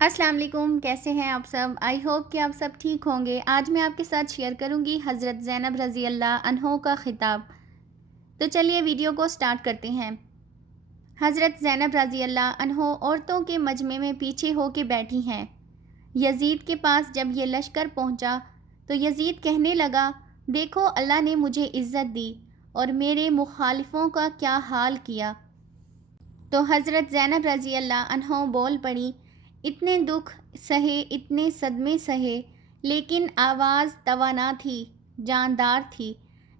السلام علیکم، کیسے ہیں آپ سب؟ آئی ہوپ کہ آپ سب ٹھیک ہوں گے۔ آج میں آپ کے ساتھ شیئر کروں گی حضرت زینب رضی اللہ عنہ کا خطاب۔ تو چلیے ویڈیو کو سٹارٹ کرتے ہیں۔ حضرت زینب رضی اللہ عنہ عورتوں کے مجمع میں پیچھے ہو کے بیٹھی ہیں۔ یزید کے پاس جب یہ لشکر پہنچا تو یزید کہنے لگا، دیکھو اللہ نے مجھے عزت دی اور میرے مخالفوں کا کیا حال کیا۔ تو حضرت زینب رضی اللہ عنہ بول پڑی، اتنے دکھ سہے، اتنے صدمے سہے، لیکن آواز توانا تھی، جاندار تھی۔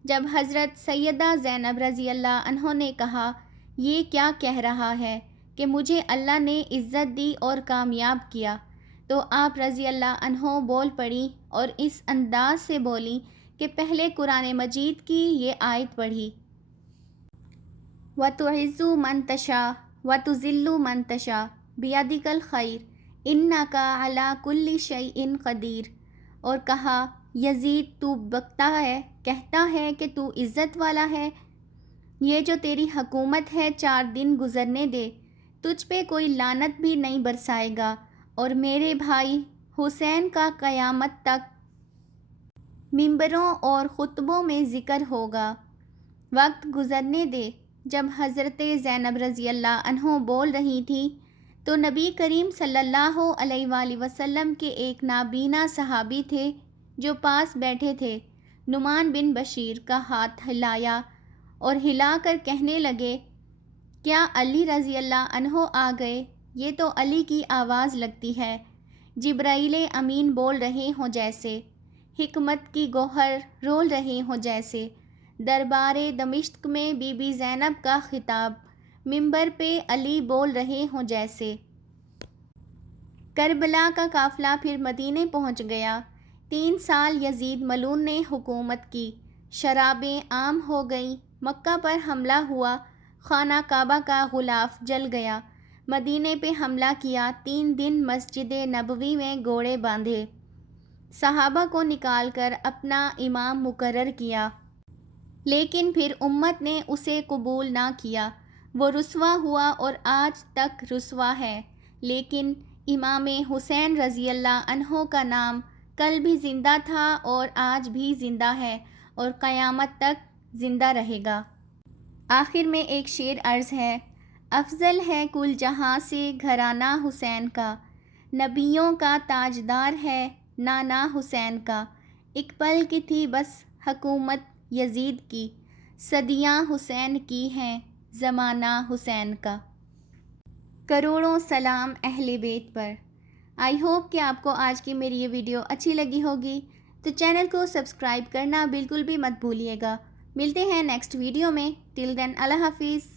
جب حضرت سیدہ زینب رضی اللہ عنہ نے کہا، یہ کیا کہہ رہا ہے کہ مجھے اللہ نے عزت دی اور کامیاب کیا، تو آپ رضی اللہ عنہ بول پڑی اور اس انداز سے بولی کہ پہلے قرآن مجید کی یہ آیت پڑھی، وَتُعِزُّ مَن تَشَاءُ وَتُذِلُّ مَن تَشَاءُ بِيَدِكَ الْخَيْرُ إِنَّكَ عَلَىٰ كُلِّ شَيْءٍ قَدِيرٌ، اور کہا، یزید تو بکتا ہے، کہتا ہے کہ تو عزت والا ہے، یہ جو تیری حکومت ہے 4 دن گزرنے دے، تجھ پہ کوئی لعنت بھی نہیں برسائے گا، اور میرے بھائی حسین کا قیامت تک منبروں اور خطبوں میں ذکر ہوگا، وقت گزرنے دے۔ جب حضرت زینب رضی اللہ عنہ بول رہی تھی تو نبی کریم صلی اللہ علیہ وآلہ وسلم کے ایک نابینا صحابی تھے جو پاس بیٹھے تھے، نعمان بن بشیر کا ہاتھ ہلایا اور ہلا کر کہنے لگے، کیا علی رضی اللہ عنہ آ گئے؟ یہ تو علی کی آواز لگتی ہے، جبرائیل امین بول رہے ہوں جیسے، حکمت کی گوہر رول رہے ہوں جیسے، دربار دمشق میں بی بی زینب کا خطاب، منبر پہ علی بول رہے ہوں جیسے۔ کربلا کا قافلہ پھر مدینے پہنچ گیا۔ 3 سال یزید ملعون نے حکومت کی، شرابیں عام ہو گئیں، مکہ پر حملہ ہوا، خانہ کعبہ کا غلاف جل گیا، مدینے پہ حملہ کیا، 3 دن مسجد نبوی میں گھوڑے باندھے، صحابہ کو نکال کر اپنا امام مقرر کیا، لیکن پھر امت نے اسے قبول نہ کیا، وہ رسوا ہوا اور آج تک رسوا ہے، لیکن امام حسین رضی اللہ عنہ کا نام کل بھی زندہ تھا اور آج بھی زندہ ہے اور قیامت تک زندہ رہے گا۔ آخر میں ایک شعر عرض ہے، افضل ہے کل جہاں سے گھرانہ حسین کا، نبیوں کا تاجدار ہے نانا حسین کا، ایک پل کی تھی بس حکومت یزید کی، صدیاں حسین کی ہیں زمانہ حسین کا۔ کروڑوں سلام اہل بیت پر۔ آئی ہوپ کہ آپ کو آج کی میری یہ ویڈیو اچھی لگی ہوگی، تو چینل کو سبسکرائب کرنا بالکل بھی مت بھولیے گا۔ ملتے ہیں نیکسٹ ویڈیو میں، ٹل دین اللہ حافظ۔